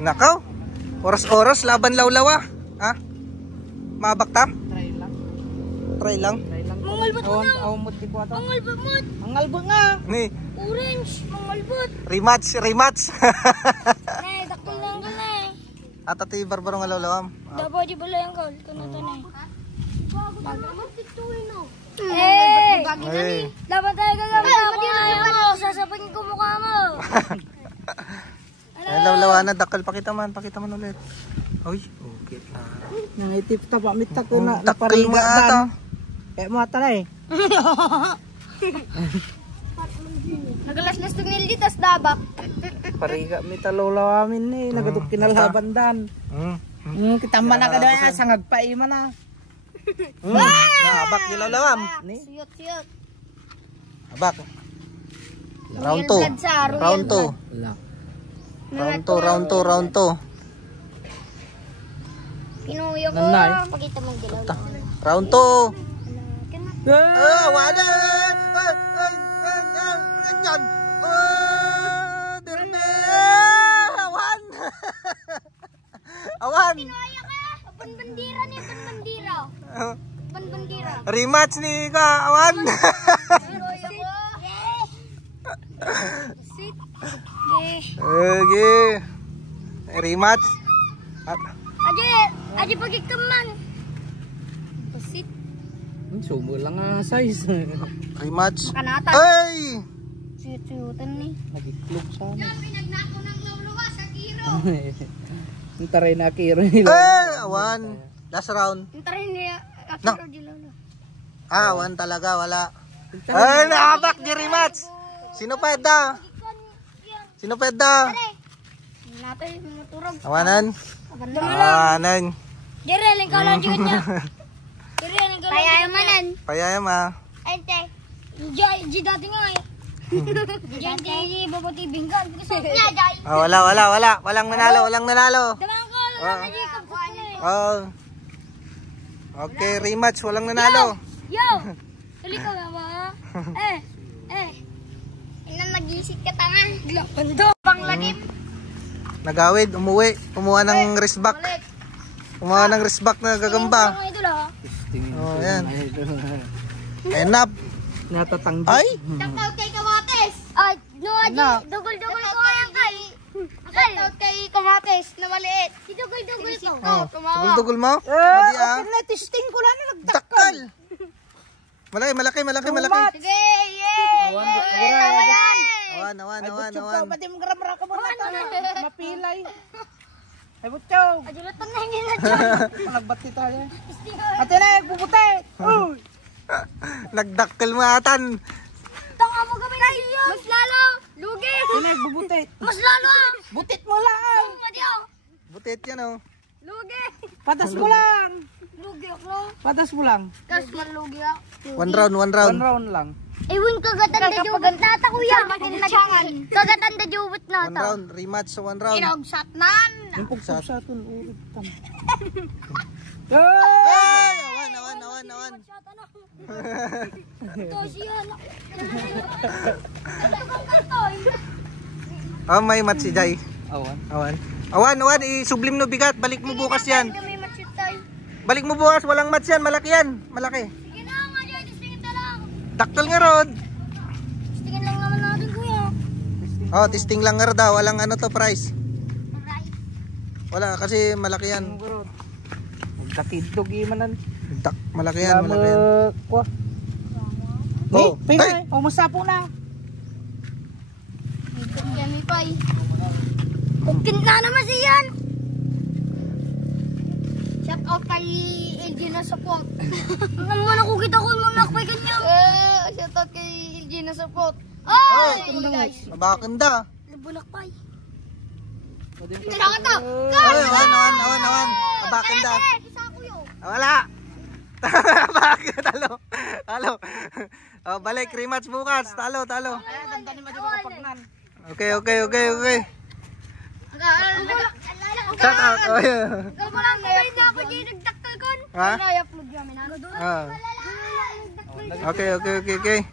Nakaw. Oras-oras laban lawlawa. Ha? Mabak ta? Try lang. Try lang. Mangalbot mo na. Awamot di ko ata. Mangalbot mo. Mangalbot nga. Ni, Orange. Mangalbot. rematch. Nay, dakil lang ka na eh. At ati barbaro nga lawlawam. Dapat di bala yung kal. Kanata na eh. Eh! Ay. Dapat tayo gagamit ako ayaw mo. Sasapin ko mukha mo. Ay, lawlawanan. Dakal. Pakita man ulit. Uy, okay. Nangitip ta pa mitak ko na Dakal nga ata. Eh mo ata na eh. Nagalas-las tung nil dito sa dabak. Pariga mi talulaw amin eh. Nagaduk kinalhaban dan. Kita man na kada sangag pa ima na. Abak yung lawlawam. Ni. Siyot. Abak. Round 2. Round 2. Wala. Round 2. Pinuyo ko. Nanay. Pakita mong dilaw. Round 2. Wala! Ganyan! Dirme! Awan! Awan! Pinuyo ka. Banbandira niya, banbandira. Banbandira. Rematch ni ka, Awan! Pinuyo ko. Sit. Okay. Rematch. Aji pagikaman. Sit. Sumo lang nga size. Rematch. Kanata. Ay! Siyut-siyutan ni. Nagiklog sa amin. Pinagnako ng lawlawa sa kiro. Taray na kiro nila. Ay! Awan. Last round. Intarin niya. No. Akiro di lawlaw. Awan talaga, wala. Ay, nakabak di rematch. Sino pweda? Sino pweda? Natay, maturog. Awanan. Awanan. Awanan. Jerel, ang kalan dyan niya. Jerel, ang kalan payamanan. Payayam ah. Ente. Di dati nga eh. Di babati binggan. Wala. Walang nanalo. Damang ko, wala na di kapsat eh. Oh. Okay, rematch. Walang nanalo. Yo! Tuloy ka ba? Ina nag-isip ka tanga. Glapando. Panglagip. Nagawid, umuwi. Kumuha ng wristback. Kumuha ng wristback na gagamba. Oh, yan. Enough. Natatanggi. Ay! Shoutout kay Kamates. Ay, no, Aji. Dugol-dugol ko ang kal. Shoutout kay Kamates na maliit. Dugol-dugol ko. Oh, tugol-tugol mo? Okay Madi na, testing ko lang na Dakal! Malaki. Sige, yay! Tama yan. Awan. Pati mong garamara ka mo na. Mapilay. Ay butyaw. Ajulatan na hindi na dyan. Palagbati tayo. Ate na, bubuti. Uy! Nagdakkel mo atan. Tanga mo kami na yun. Mas lalo. Lugi. Ate na, bubuti. Mas lalo. Butit mo lang. Madyo. Butit yan oh. Lugi. Patas mo lang. Lugi ako. Patas mo lang. Kas malugi ako. One round. One round lang. Ewan kagatan da jubot nata kuya. Kagatan da jubot One nata. round. Rematch sa one round. Inagsat nan. Yung pagpag sa atin, ulit tam. Ay! Awan. Ito siya. Oh, may match si Jai. Awan. Awan, isublim no bigat. Balik mo bukas yan. Kami matchit tayo. Balik mo bukas, walang match yan. Malaki yan. Malaki. Sige na nga dyan. Testingin na lang. Daktal nga rod. Testingin lang naman natin kuya. Oh, testing lang nga daw. Walang ano to price. Alright. Wala kasi malaki yan. Magkatidog imanan. Malaki yan. Kwa. Oh, Pinay. Umusapo na. Kami pa eh. Kukin na naman siyan. Shout out kay LG na support. Naman ako kita ko muna kay kanya. Shout out kay LG na support. Ay! Guys. Mabakanda. Labulak pa eh. Ay, awan. Mabakanda. Wala. Talo. Oh, balik rematch bukas. Talo. Okay. Shout out. Oh, yeah. Ikaw mo lang ngayon na ako dyan nagdaktal kon. Ha? Nayak mo dyan. Okay.